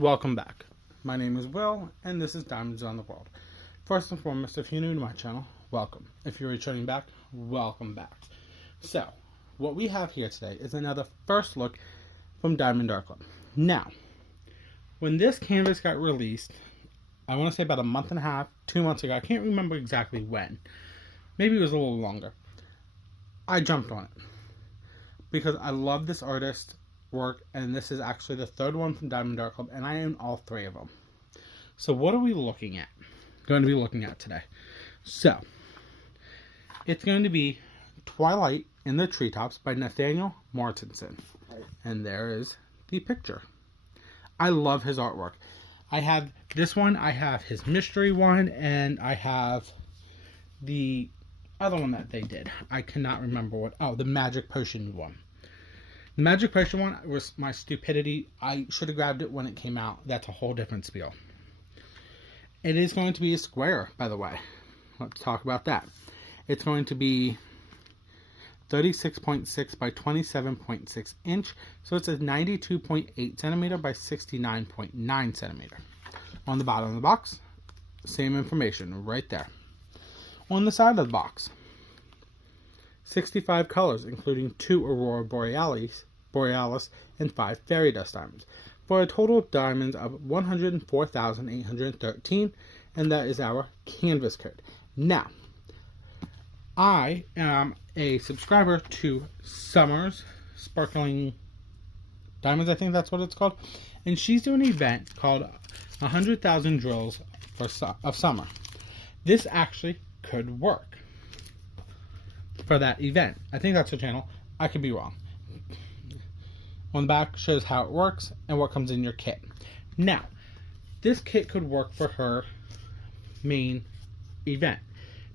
Welcome back. My name is Will, and this is Diamonds on the World. First and foremost, if you're new to my channel, welcome. If you're returning back, welcome back. So, what we have here today is another first look from Diamond Art Club. Now, when this canvas got released, I want to say about a month and a half, 2 months ago, I can't remember exactly when. Maybe it was a little longer. I jumped on it because I love this artist work, and this is actually the third one from Diamond Art Club, and I own all three of them. So what are we looking at? Going to be looking at today. So it's going to be Twilight in the Treetops by Nathanael Mortensen, and there is the picture. I love his artwork. I have this one, I have his mystery one, and I have the other one that they did. I cannot remember what. Oh, the Magic Potion one. The Magic Potion one was my stupidity. I should have grabbed it when it came out. That's a whole different spiel. It is going to be a square, by the way. Let's talk about that. It's going to be 36.6 by 27.6 inch. So it's a 92.8 centimeter by 69.9 centimeter. On the bottom of the box, same information right there. On the side of the box, 65 colors, including 2 Aurora Borealis, and 5 Fairy Dust Diamonds, for a total of diamonds of 104,813, and that is our canvas code. Now, I am a subscriber to Summer's Sparkling Diamonds, I think that's what it's called, and she's doing an event called 100,000 Drills of Summer. This actually could work for that event. I think that's her channel. I could be wrong. On the back shows how it works and what comes in your kit. Now, this kit could work for her main event.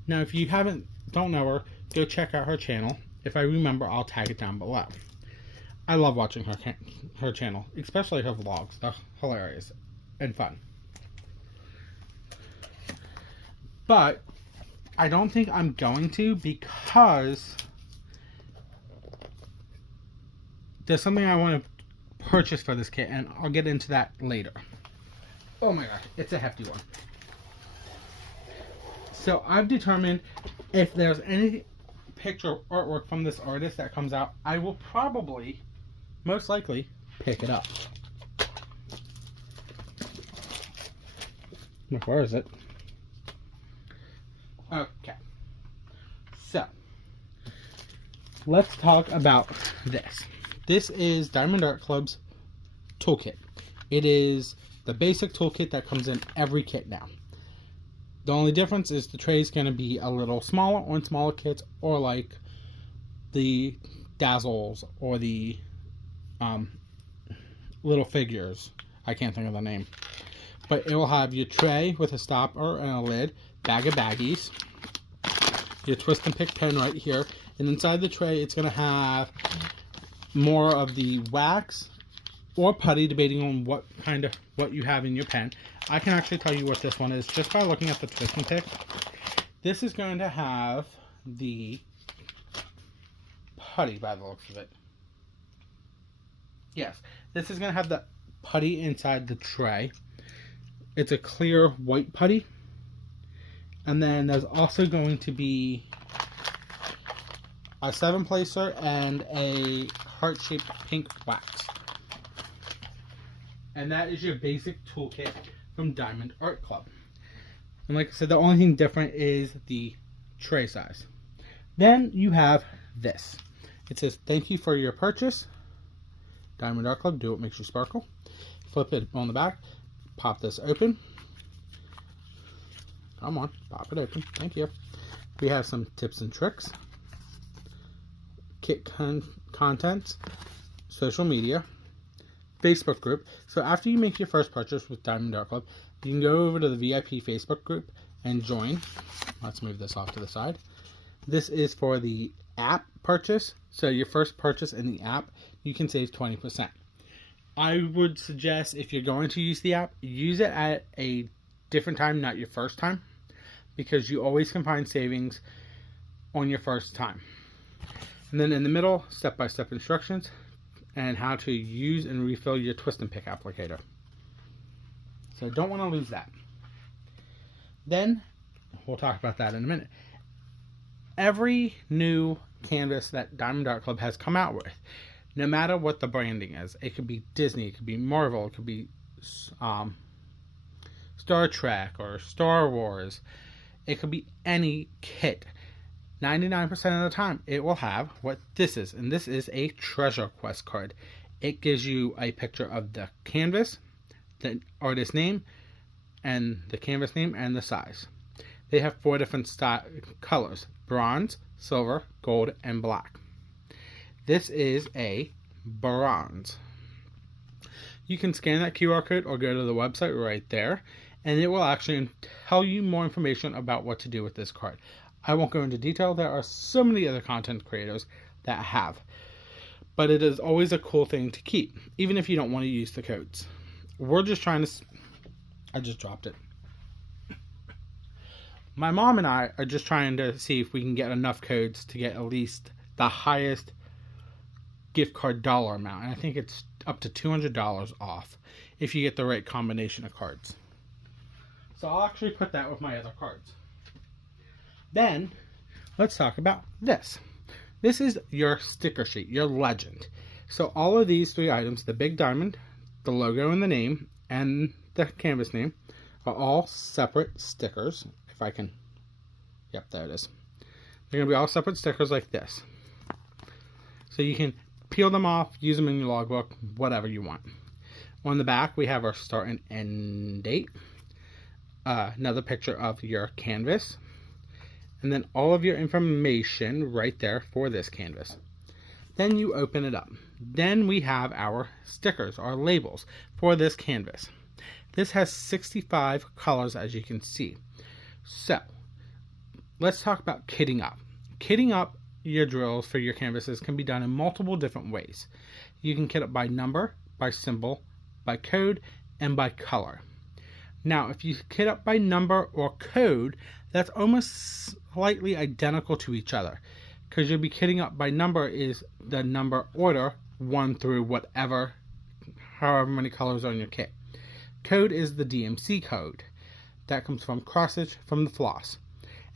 Now, if you don't know her, go check out her channel. If I remember, I'll tag it down below. I love watching her channel, especially her vlogs. They're hilarious and fun. But I don't think I'm going to, because there's something I want to purchase for this kit, and I'll get into that later. Oh my god, it's a hefty one. So I've determined if there's any picture artwork from this artist that comes out, I will probably, most likely, pick it up. Where is it? Okay, so let's talk about this. This is Diamond Art Club's toolkit. It is the basic toolkit that comes in every kit now. The only difference is the tray is going to be a little smaller on smaller kits, or like the Dazzles or the little figures. I can't think of the name. But it will have your tray with a stopper and a lid, bag of baggies, your twist and pick pen right here, and inside the tray it's going to have more of the wax or putty, debating on what you have in your pen. I can actually tell you what this one is just by looking at the twist and pick. This is going to have the putty by the looks of it. Yes, this is going to have the putty inside the tray. It's a clear white putty. And then there's also going to be a 7-placer and a heart-shaped pink wax. And that is your basic toolkit from Diamond Art Club. And like I said, the only thing different is the tray size. Then you have this. It says, "Thank you for your purchase. Diamond Art Club, do what makes you sparkle." Flip it on the back. Pop this open. Come on, pop it open. Thank you. We have some tips and tricks, kit contents, social media, Facebook group. So after you make your first purchase with Diamond Art Club, you can go over to the VIP Facebook group and join. Let's move this off to the side. This is for the app purchase. So your first purchase in the app, you can save 20%. I would suggest, if you're going to use the app, use it at a different time, not your first time, because you always can find savings on your first time. And then in the middle, step-by-step instructions and how to use and refill your twist and pick applicator. So don't want to lose that. Then, we'll talk about that in a minute. Every new canvas that Diamond Art Club has come out with, no matter what the branding is, it could be Disney, it could be Marvel, it could be Star Trek or Star Wars, it could be any kit. 99% of the time, it will have what this is, and this is a treasure quest card. It gives you a picture of the canvas, the artist name, and the canvas name, and the size. They have 4 different colors: bronze, silver, gold, and black. This is a bronze. You can scan that QR code or go to the website right there, and it will actually tell you more information about what to do with this card. I won't go into detail. There are so many other content creators that have. But it is always a cool thing to keep, even if you don't want to use the codes. We're just trying to... I just dropped it. My mom and I are just trying to see if we can get enough codes to get at least the highest gift card dollar amount. And I think it's up to $200 off if you get the right combination of cards. So I'll actually put that with my other cards. Then, let's talk about this. This is your sticker sheet, your legend. So all of these 3 items, the big diamond, the logo and the name, and the canvas name, are all separate stickers. If I can, yep, there it is. They're going to be all separate stickers like this. So you can peel them off, use them in your logbook, whatever you want. On the back, we have our start and end date. Another picture of your canvas. And then all of your information right there for this canvas. Then you open it up. Then we have our stickers, our labels for this canvas. This has 65 colors, as you can see. So, let's talk about kitting up. Kitting up your drills for your canvases can be done in multiple different ways. You can kit up by number, by symbol, by code, and by color. Now, if you kit up by number or code, that's almost slightly identical to each other, because you'll be kitting up by number is the number order 1 through whatever, however many colors are in your kit. Code is the DMC code. That comes from crossstitch from the floss.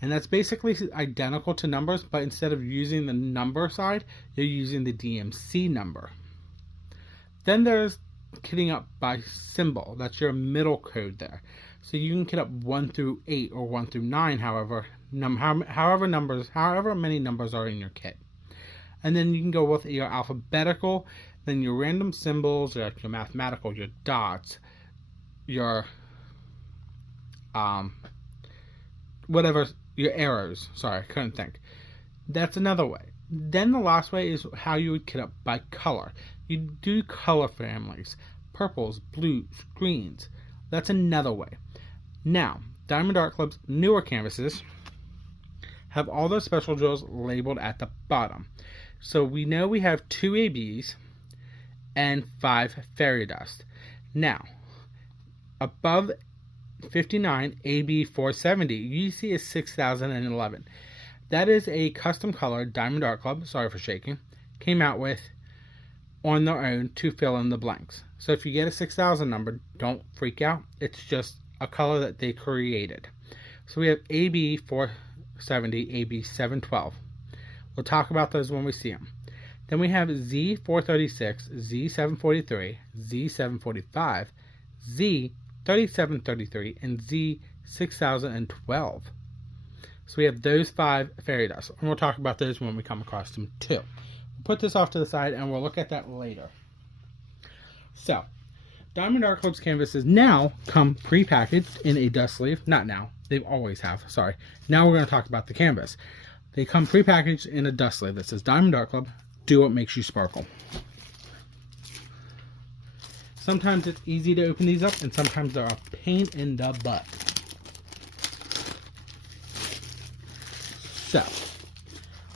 And that's basically identical to numbers, but instead of using the number side, you're using the DMC number. Then there's kitting up by symbol. That's your middle code there. So you can kit up 1 through 8 or 1 through 9, however many numbers are in your kit. And then you can go with your alphabetical, then your random symbols, your mathematical, your dots, your whatever, your arrows. Sorry, I couldn't think. That's another way. Then the last way is how you would kit up by color. You do color families, purples, blues, greens. That's another way. Now, Diamond Art Club's newer canvases have all those special drills labeled at the bottom. So we know we have 2 ABs and 5 fairy dust. Now, above 59 AB 470, you see a 6011. That is a custom color Diamond Art Club, sorry for shaking, came out with on their own to fill in the blanks. So if you get a 6000 number, don't freak out. It's just a color that they created. So we have AB 470, AB 712. We'll talk about those when we see them. Then we have Z 436, Z 743, Z 745, Z 3733, and Z 6012. So we have those 5 fairy dust, and we'll talk about those when we come across them too. We'll put this off to the side and we'll look at that later. So, Diamond Art Club's canvases now come pre-packaged in a dust sleeve. Not now, they always have, sorry. Now we're going to talk about the canvas. They come pre-packaged in a dust sleeve that says Diamond Art Club, do what makes you sparkle. Sometimes it's easy to open these up, and sometimes they're a pain in the butt. So,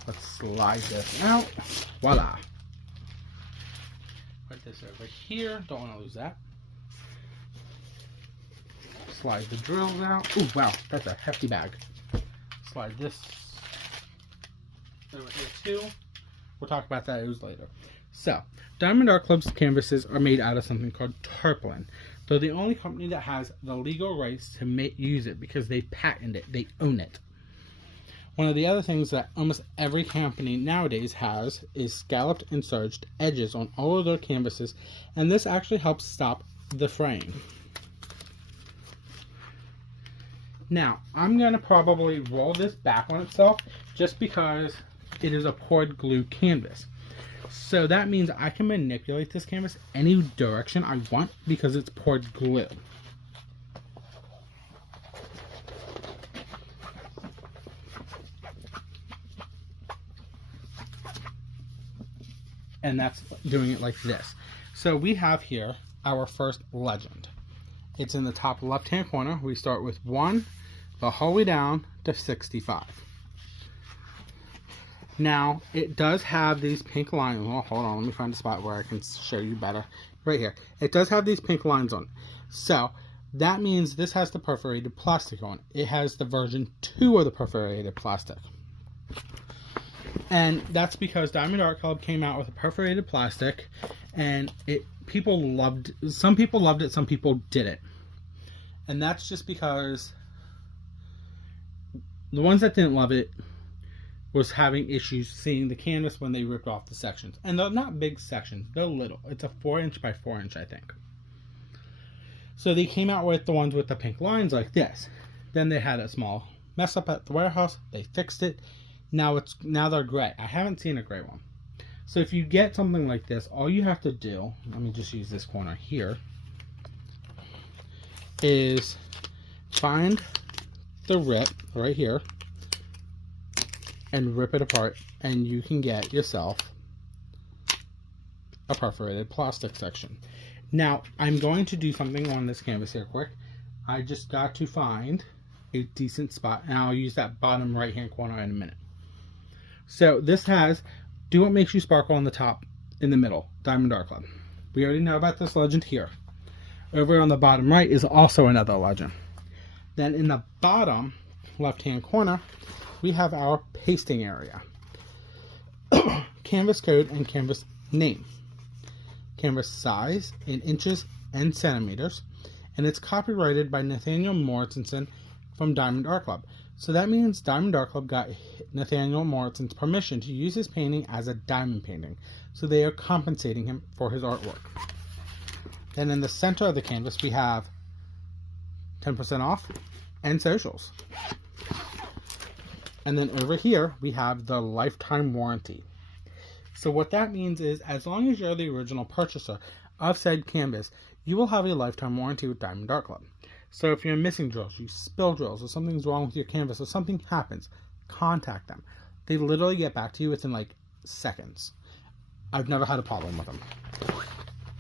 let's slide this out. Voila. Put this over here. Don't want to lose that. Slide the drills out. Ooh, wow, that's a hefty bag. Slide this over here too. We'll talk about those later. So, Diamond Art Club's canvases are made out of something called tarpaulin. They're the only company that has the legal rights to use it because they patented it. They own it. One of the other things that almost every company nowadays has is scalloped and serged edges on all of their canvases, and this actually helps stop the fraying. Now, I'm going to probably roll this back on itself just because it is a poured glue canvas. So that means I can manipulate this canvas any direction I want because it's poured glue. And that's doing it like this. So we have here our first legend. It's in the top left-hand corner. We start with 1 the whole way down to 65. Now, it does have these pink lines. Well, hold on, let me find a spot where I can show you better. Right here. It does have these pink lines on it. So, that means this has the perforated plastic on it. It has the version 2 of the perforated plastic. And that's because Diamond Art Club came out with a perforated plastic, and some people loved it, some people didn't. And that's just because the ones that didn't love it was having issues seeing the canvas when they ripped off the sections. And they're not big sections, they're little. It's a 4" by 4", I think. So they came out with the ones with the pink lines like this. Then they had a small mess up at the warehouse. They fixed it. Now they're gray. I haven't seen a gray one. So if you get something like this, all you have to do, let me just use this corner here, is find the rip right here and rip it apart, and you can get yourself a perforated plastic section. Now, I'm going to do something on this canvas here quick. I just got to find a decent spot, and I'll use that bottom right hand corner in a minute. So this has Do What Makes You Sparkle on the top, in the middle, Diamond Art Club. We already know about this legend here. Over on the bottom right is also another legend. Then in the bottom left hand corner, we have our pasting area. Canvas code and canvas name. Canvas size in inches and centimeters. And it's copyrighted by Nathanael Mortensen from Diamond Art Club. So that means Diamond Art Club got Nathanael Mortensen's permission to use his painting as a diamond painting. So they are compensating him for his artwork. Then in the center of the canvas, we have 10% off and socials. And then over here, we have the lifetime warranty. So what that means is, as long as you're the original purchaser of said canvas, you will have a lifetime warranty with Diamond Art Club. So if you're missing drills, you spill drills, or something's wrong with your canvas, or something happens, contact them. They literally get back to you within like seconds. I've never had a problem with them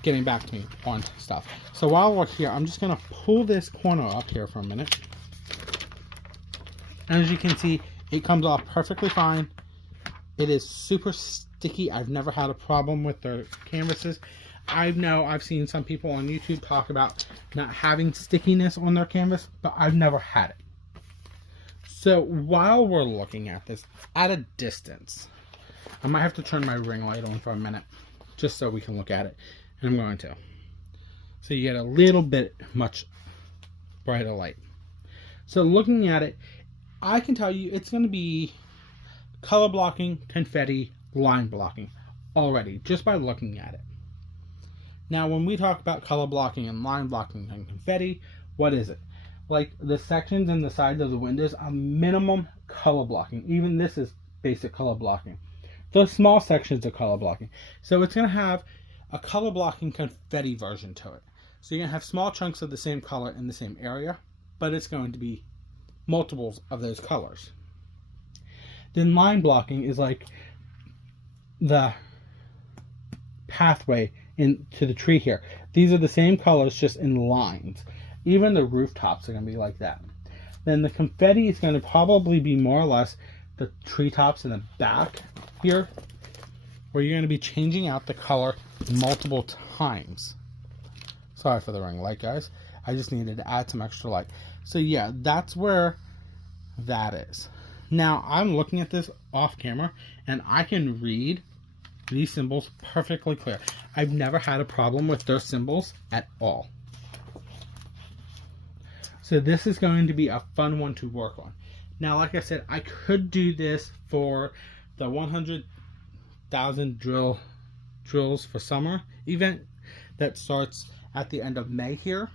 getting back to me on stuff. So while we're here, I'm just going to pull this corner up here for a minute. And as you can see, it comes off perfectly fine. It is super sticky. I've never had a problem with their canvases. I know I've seen some people on YouTube talk about not having stickiness on their canvas, but I've never had it. So while we're looking at this at a distance, I might have to turn my ring light on for a minute just so we can look at it. And I'm going to. So you get a little bit much brighter light. So looking at it, I can tell you it's going to be color blocking, confetti, line blocking already, just by looking at it. Now, when we talk about color blocking and line blocking and confetti, what is it? Like the sections in the sides of the windows are minimum color blocking. Even this is basic color blocking. The small sections are color blocking. So it's going to have a color blocking confetti version to it. So you're going to have small chunks of the same color in the same area, but it's going to be multiples of those colors. Then line blocking is like the pathway into the tree here. These are the same colors, just in lines. Even the rooftops are going to be like that. Then the confetti is going to probably be more or less the treetops in the back here, where you're going to be changing out the color multiple times. Sorry for the ring light, guys. I just needed to add some extra light. So yeah, that's where that is. Now, I'm looking at this off camera, and I can read these symbols perfectly clear. I've never had a problem with those symbols at all. So this is going to be a fun one to work on. Now, like I said, I could do this for the 100,000 drills for summer event that starts at the end of May here.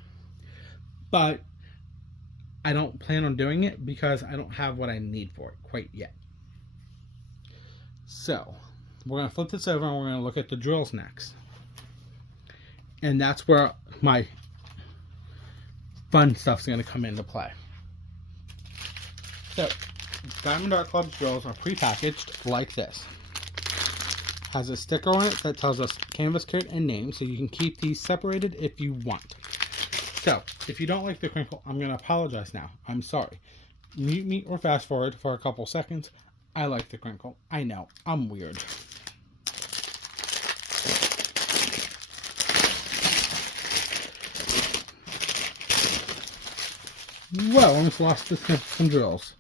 But I don't plan on doing it because I don't have what I need for it quite yet. So we're going to flip this over and we're going to look at the drills next. And that's where my fun stuff's going to come into play. So Diamond Art Club's drills are pre-packaged like this. Has a sticker on it that tells us canvas code and name, so you can keep these separated if you want. So if you don't like the crinkle, I'm going to apologize now. I'm sorry. Mute me or fast forward for a couple seconds. I like the crinkle. I know, I'm weird. Well, I almost lost some drills.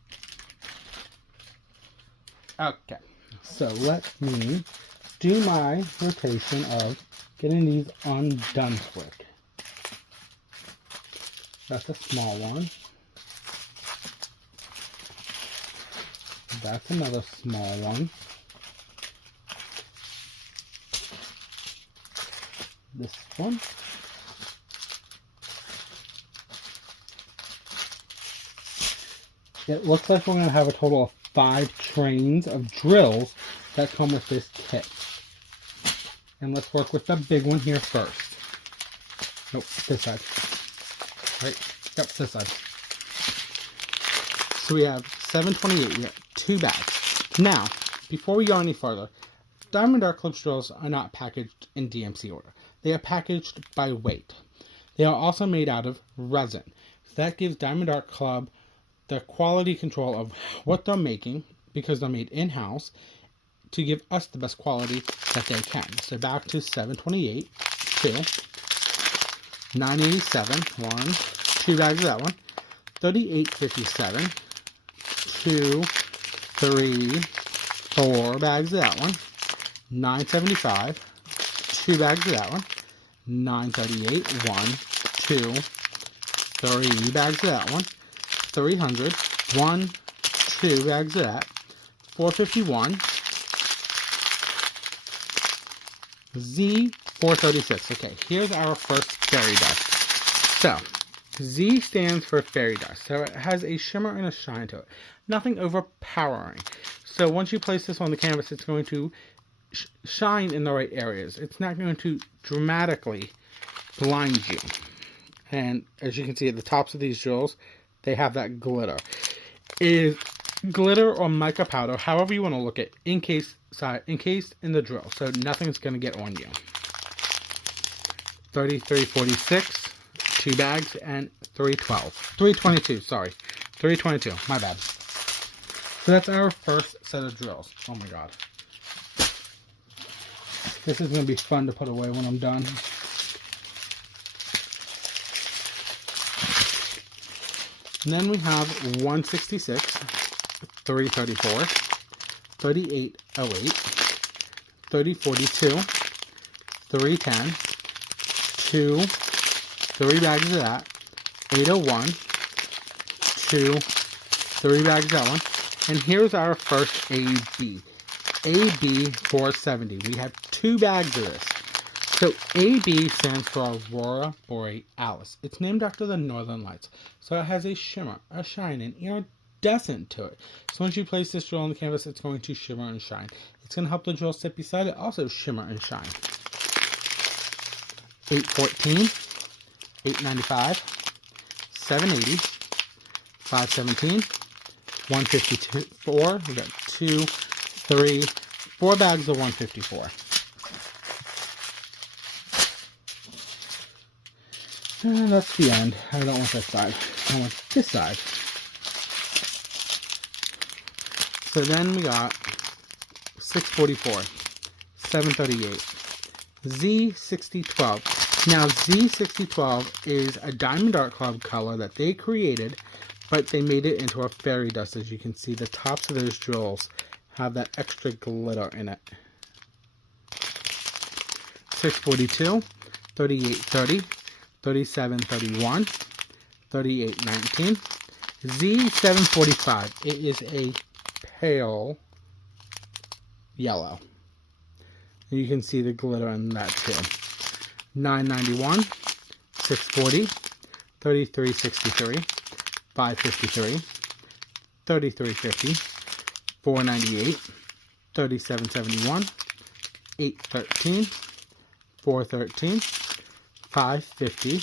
Okay, so let me do my rotation of getting these undone quick. That's a small one. That's another small one. This one. It looks like we're going to have a total of 5 trains of drills that come with this kit. And let's work with the big one here first. Nope, this side. Right? Yep, this side. So we have 728. We got 2 bags. Now, before we go any further, Diamond Art Club drills are not packaged in DMC order. They are packaged by weight. They are also made out of resin. So that gives Diamond Art Club the quality control of what they're making, because they're made in-house, to give us the best quality that they can. So back to 728, 2, 987, 1, 2 bags of that one, 3857, 2, 3, 4 bags of that one, 975, 2 bags of that one, 938, 1, 2, 3 bags of that one, 300, 1, 2 bags of that, 451, Z 436. Okay, here's our first fairy dust. So, Z stands for fairy dust. So it has a shimmer and a shine to it. Nothing overpowering. So once you place this on the canvas, it's going to shine in the right areas. It's not going to dramatically blind you. And as you can see at the tops of these drills, they have that glitter. It is glitter or mica powder, however you want to look at it, encased in the drill, so nothing's going to get on you. 3346, 2 bags, and 322, sorry. 322, my bad. So that's our first set of drills. Oh my god. This is going to be fun to put away when I'm done. And then we have 166, 334, 3808, 3042, 310, 2, 3 bags of that, 801, 2, 3 bags of that one, and here's our first AB. AB 470. We have 2 bags of this. So AB stands for Aurora Borealis. It's named after the Northern Lights. So it has a shimmer, a shine, an iridescent to it. So once you place this drill on the canvas, it's going to shimmer and shine. It's going to help the drill sit beside it also shimmer and shine. 814, 895, 780, 517, 154. We got 2, 3, 4 bags of 154. And that's the end. I don't want this side. I want this side. So then we got 644, 738, Z6012. Now Z6012 is a Diamond Art Club color that they created, but they made it into a fairy dust. As you can see, the tops of those drills have that extra glitter in it. 642, 3830, 3731, 3819, Z745. It is a pale yellow. You can see the glitter in that too. 991, 640, 3363, 553, 3350, 498, 3771, 813, 413, 550,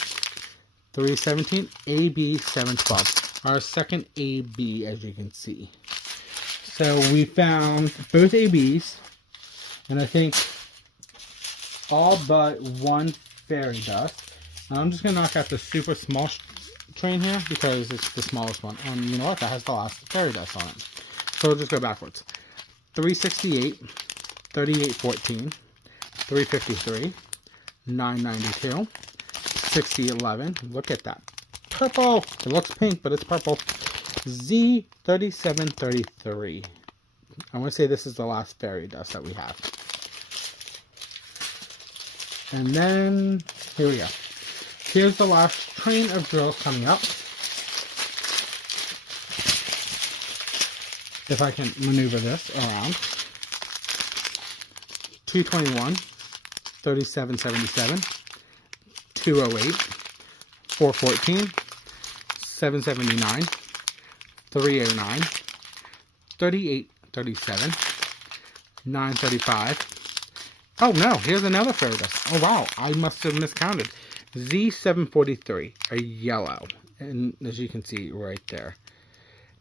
317, AB 712. Our second AB, as you can see. So we found both ABs, and I think all but one fairy dust. Now I'm just going to knock out the super small train here because it's the smallest one. And you know what? That has the last fairy dust on it. So we'll just go backwards. 368, 3814, 353, 992, 6011. Look at that. Purple! It looks pink, but it's purple. Z3733. I want to say this is the last fairy dust that we have. And then, here we go. Here's the last train of drills coming up. If I can maneuver this around. 221, 3777, 208, 414, 779, 309, 3837, 935. Oh no, here's another fairy dust. Oh wow, I must have miscounted. Z743, a yellow. And as you can see right there.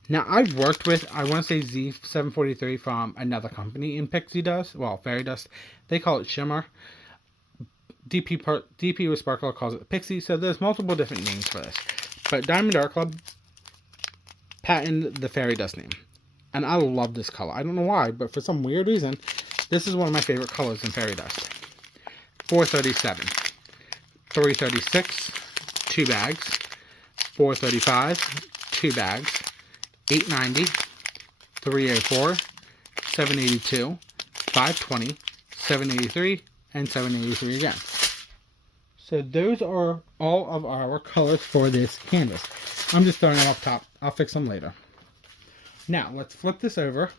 Now, I've worked with, I want to say Z743 from another company in Pixie Dust. Well, Fairy Dust. They call it Shimmer. DP with Sparkler calls it Pixie. So there's multiple different names for this. But Diamond Art Club patented the Fairy Dust name. And I love this color. I don't know why, but for some weird reason, this is one of my favorite colors in Fairy Dust. 437. 336. 2 bags. 435. 2 bags. 890, 304, 782, 520, 783, and 783 again. So those are all of our colors for this canvas. I'm just throwing them up top. I'll fix them later. Now, let's flip this over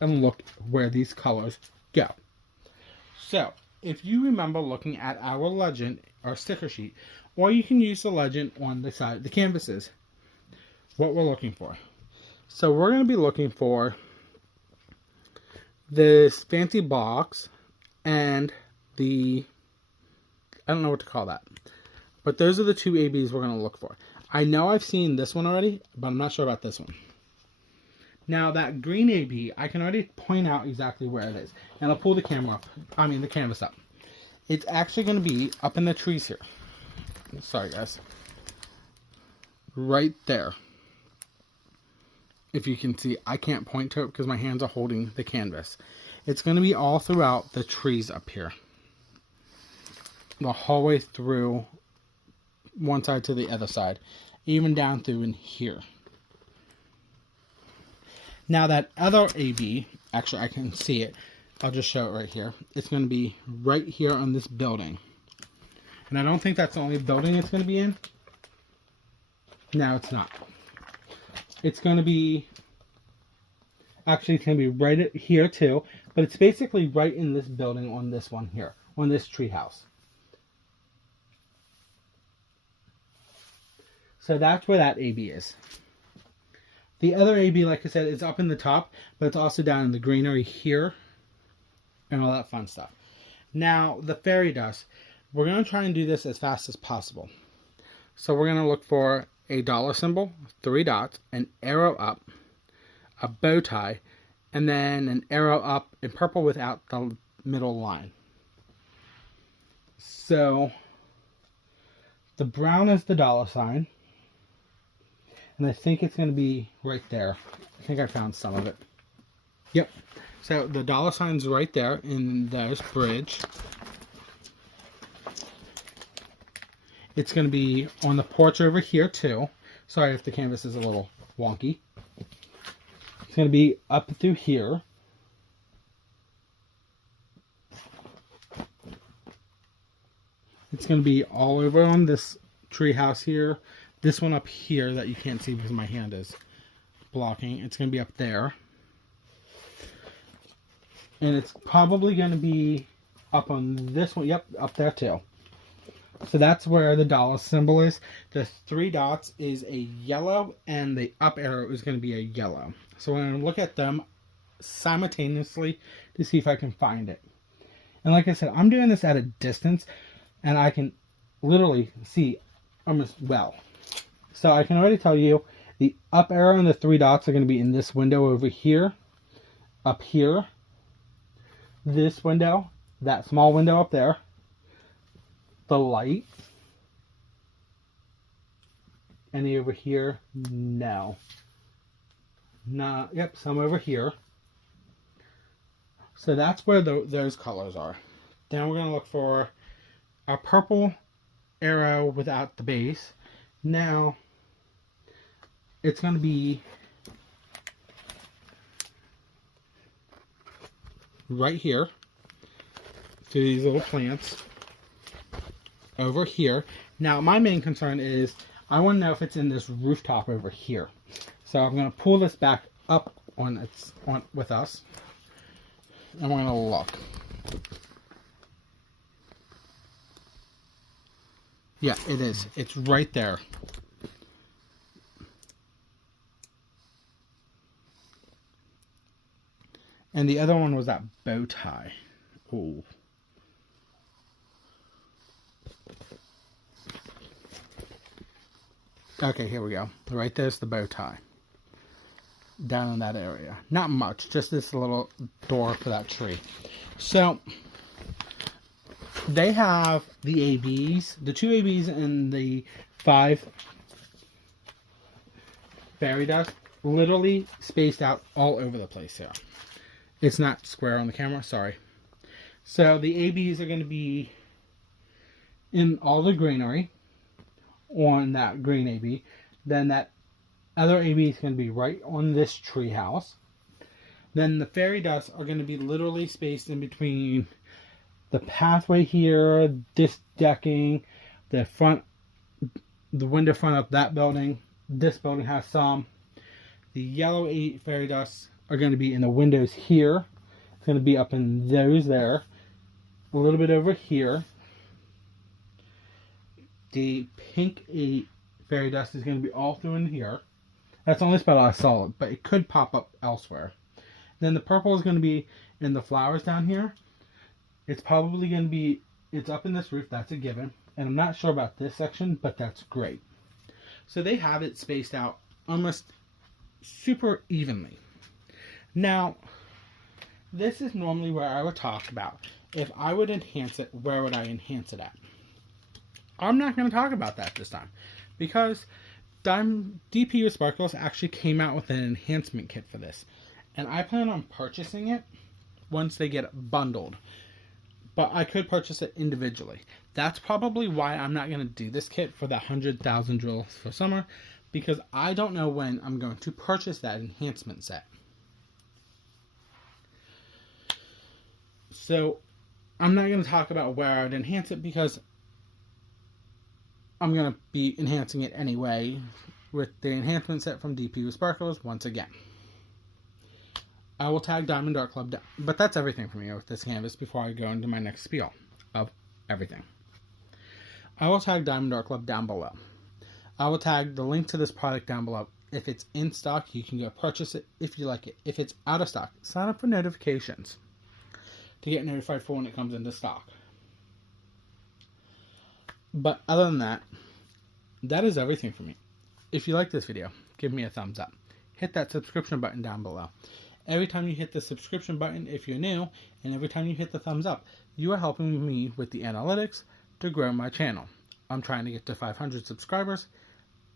and look where these colors go. So, if you remember looking at our legend or sticker sheet, or you can use the legend on the side of the canvases, what we're looking for. So we're going to be looking for this fancy box and the, I don't know what to call that. But those are the two ABs we're going to look for. I know I've seen this one already, but I'm not sure about this one. Now that green AB, I can already point out exactly where it is. And I'll pull the camera up, the canvas up. It's actually going to be up in the trees here. Sorry guys. Right there. If you can see, I can't point to it because my hands are holding the canvas. It's going to be all throughout the trees up here. The whole way through one side to the other side. Even down through in here. Now that other AB, actually I can see it. I'll just show it right here. It's going to be right here on this building. And I don't think that's the only building it's going to be in. No, it's not. It's going to be, actually it's going to be right here too, but it's basically right in this building on this one here, on this tree house. So that's where that AB is. The other AB, like I said, is up in the top, but it's also down in the greenery here and all that fun stuff. Now, the fairy dust, we're going to try and do this as fast as possible. So we're going to look for a dollar symbol, 3 dots, an arrow up, a bow tie, and then an arrow up in purple without the middle line. So the brown is the dollar sign, and I think it's going to be right there. I think I found some of it. Yep. So the dollar sign's right there in this bridge. It's going to be on the porch over here too. Sorry if the canvas is a little wonky. It's going to be up through here. It's going to be all over on this tree house here. This one up here that you can't see because my hand is blocking. It's going to be up there. And it's probably going to be up on this one. Yep, up there too. So that's where the dollar symbol is. The 3 dots is a yellow, and the up arrow is going to be a yellow. So I'm going to look at them simultaneously to see if I can find it. And like I said, I'm doing this at a distance, and I can literally see almost well. So I can already tell you the up arrow and the 3 dots are going to be in this window over here, up here, this window, that small window up there, the light, any over here? No. Nah, yep, some over here. So that's where those colors are. Then we're going to look for a purple arrow without the base. Now, it's going to be right here through these little plants over here. Now, my main concern is I want to know if it's in this rooftop over here. So I'm going to pull this back up on with us, and we're going to look. Yeah, it is. It's right there. And the other one was that bow tie. Ooh. Okay, here we go. Right there's the bow tie. Down in that area. Not much, just this little door for that tree. So, they have the ABs, the 2 ABs and the 5 fairy dust literally spaced out all over the place here. It's not square on the camera, sorry. So the ABs are going to be in all the greenery on that green AB. Then that other AB is going to be right on this tree house. Then the fairy dust are going to be literally spaced in between the pathway here, this decking, the window front of that building. This building has some. The yellow fairy dusts are going to be in the windows here. It's going to be up in those there. A little bit over here. The pink fairy dust is going to be all through in here. That's the only spot I saw it, but it could pop up elsewhere. Then the purple is going to be in the flowers down here. It's probably going to be, it's up in this roof, that's a given. And I'm not sure about this section, but that's great. So they have it spaced out almost super evenly. Now, this is normally where I would talk about, if I would enhance it, where would I enhance it at? I'm not going to talk about that this time, because DP Sparkles actually came out with an enhancement kit for this. And I plan on purchasing it once they get bundled. But I could purchase it individually. That's probably why I'm not going to do this kit for the 100,000 drills for summer, because I don't know when I'm going to purchase that enhancement set. So I'm not going to talk about where I would enhance it, because I'm going to be enhancing it anyway with the enhancement set from DP Sparkles once again. I will tag Diamond Art Club down. But that's everything for me with this canvas before I go into my next spiel of everything. I will tag Diamond Art Club down below. I will tag the link to this product down below. If it's in stock, you can go purchase it if you like it. If it's out of stock, sign up for notifications to get notified for when it comes into stock. But other than that, that is everything for me. If you like this video, give me a thumbs up. Hit that subscription button down below. Every time you hit the subscription button, if you're new, and every time you hit the thumbs up, you are helping me with the analytics to grow my channel. I'm trying to get to 500 subscribers.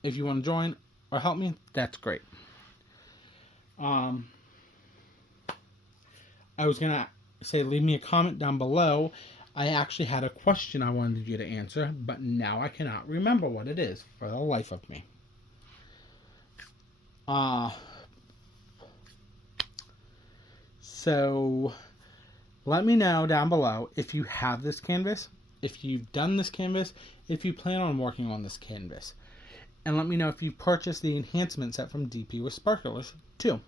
If you want to join or help me, that's great. I was going to say leave me a comment down below. I actually had a question I wanted you to answer, but now I cannot remember what it is for the life of me. So let me know down below if you have this canvas if you've done this canvas, if you plan on working on this canvas. And let me know if you purchased the enhancement set from DP with Sparklers too.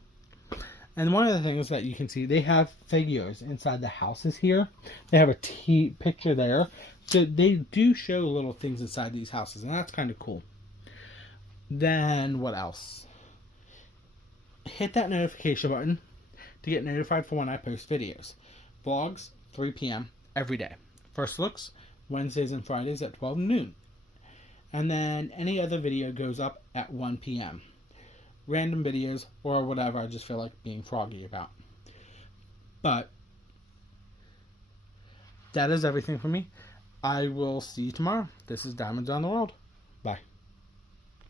And one of the things that you can see, they have figures inside the houses here. They have a picture there. So they do show little things inside these houses, and that's kind of cool. Then what else? Hit that notification button to get notified for when I post videos. Vlogs, 3 p.m. every day. First looks, Wednesdays and Fridays at 12 noon. And then any other video goes up at 1 p.m. Random videos or whatever I just feel like being froggy about. But that is everything for me. I will see you tomorrow. This is Diamonds on the World.